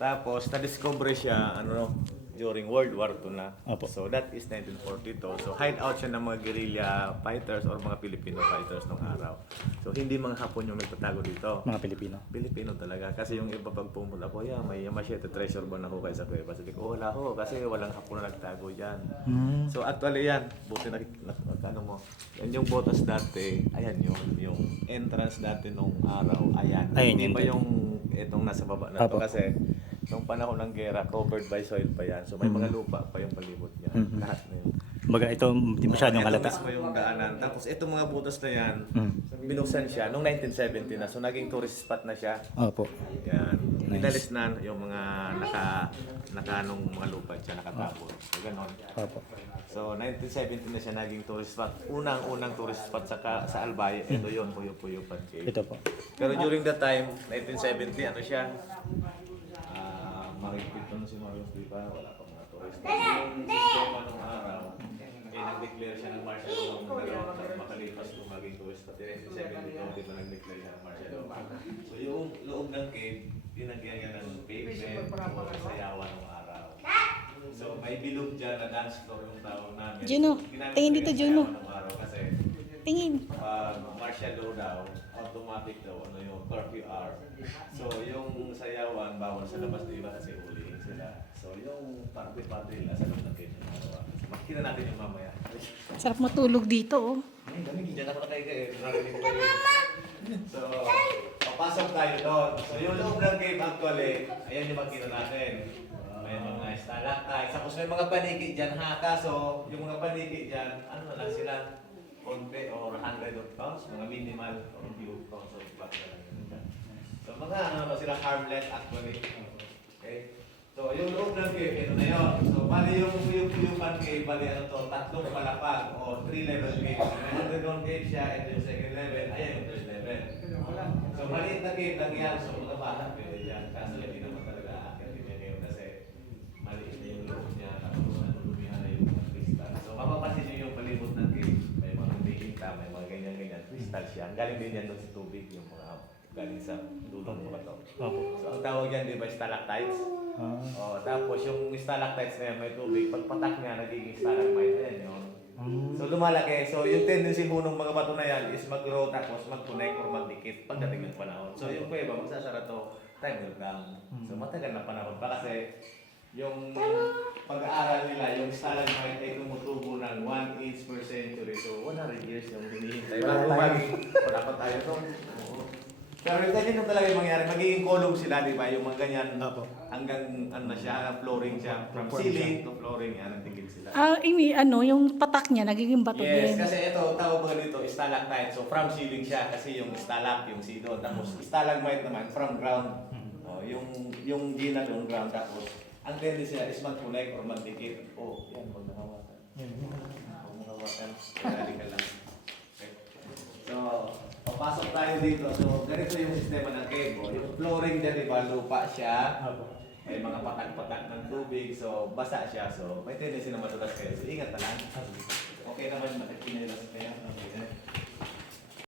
Tapos, na-discover siya, during World War II na. Opo. So, that is 1942. So, hideout siya ng mga guerrilla fighters or mga Filipino fighters nung araw. So, hindi mga Hapon yung nagtatago dito. Mga Pilipino. Pilipino talaga. Kasi yung iba pag pumunta ko, may machete treasure ba na ho kayo sa kuweba? Sabi ko, wala ho. Kasi walang Hapon na nagtago dyan. So, actually yan. Buti yan yung botas dati. Ayan yung entrance dati nung araw. Ayan. Ayun, Hindi yun. ba yung itong nasa baba na to? Apo. Kasi nung panahon ng gera, covered by soil pa yan. So, may mga lupa pa yung palibot niya. Lahat na yun. Baga ito, hindi masyadong Ito halata. mismo yung daanan. Tapos itong mga butas na yan, binuksan siya noong 1970 na. So naging tourist spot na siya. Opo. Yan. Nice. Inalis na yung mga naka mga lupa siya nakatapon. So ganon. Opo. So 1970 na siya naging tourist spot. Unang tourist spot sa Albay. Ito yun, Puyo-Puyo Cave. Ito po. Pero during that time, 1970, ano siya? Marikit na si Marius, di ba? Wala pa mga tourist. Yung sistema ng araw, nag-declare siya ng martial law ng dalawa na makalipas kung maging tourist spot. 1972, di ba nag-declare siya ng martial law? So yung loob ng cave, pinagyan niya ng pavement o sayawan ng araw. So may bilog dyan na dance floor yung tawag namin. Juno, Ginamit tingin ko dito, yung Juno. sayawan ng araw kasi Tingin. martial law daw, automatic daw, yung curfew hour. So yung sayawan, bawal sa labas, di ba kasi uliin sila. So yung party nila sa loob ng cave yung araw. Makikita natin yung mamaya. Sarap matulog dito, oh. Ay, dami, dyan ako nakaiga narinig ko kayo. So, papasok tayo doon. So yung loob ng cave actually, ayan yung makita natin. May mga stalactites. Tapos may mga paniki dyan ha. Kaso, yung mga paniki dyan, ano na lang sila? Konti or 100 of pounds, mga minimal or few pounds of fat na lang yun dyan. So mga sila harmless actually. Okay? So yung loob ng cave, ito na yun. So bali yung Puyupan cave, bali tatlong palapag o 3-level cave. May underground cave siya, ito yung second level, ayan yung third level. So maliit na cave lang yan, so mga bata pwede dyan. Kaso hindi naman talaga aakyat din yan ngayon kasi maliit na yung loob niya, tapos lumihan na yung mga crystal. So mapapansin niyo yung palibot ng cave, may mga bigita, may mga ganyan-ganyan, crystal siya. Galing din yan doon sa tubig, yung mga galing sa dulong mga to. Opo. So ang tawag yan, di ba, stalactites? Tapos yung stalactites na yan, may tubig. Pag patak niya, nagiging stalagmite. Ayan yun. So lumalaki. So yung tendency mo ng mga bato na yan is mag-grow tapos mag-connect or magdikit pagdating ng panahon. So yung kuweba, magsasara to, time will come. So matagal na panahon pa kasi yung pag-aaral nila, yung stalagmite ay tumutubo ng 1 inch per century. So 100 years yung hinihintay. Bago maging, wala pa tayo to. Pero ganyan talaga yung mangyari. Magiging column sila, di ba? Yung mga ganyan hanggang ano na siya, flooring siya. From ceiling to flooring, yan, nagtigil sila. Yung patak niya, nagiging bato Yes, din. kasi ito, tawag ba dito, stalactite. So from ceiling siya kasi yung stalac, yung sidon. Tapos stalagmite naman, from ground. Yung gina doon, ground. Tapos ang tendency sila is mag-connect or magdikit. Yan, huwag nakawakan. Huwag nakawakan. Kaya ka lang. Okay. So, papasok tayo dito. So, ganito yung sistema ng cave. Yung flooring dyan, diba, lupa siya. May mga patak-patak ng tubig. So, basa siya. So, may tendency na madulas kayo. So, ingat na lang. Okay naman, makikinilas kayo. Okay.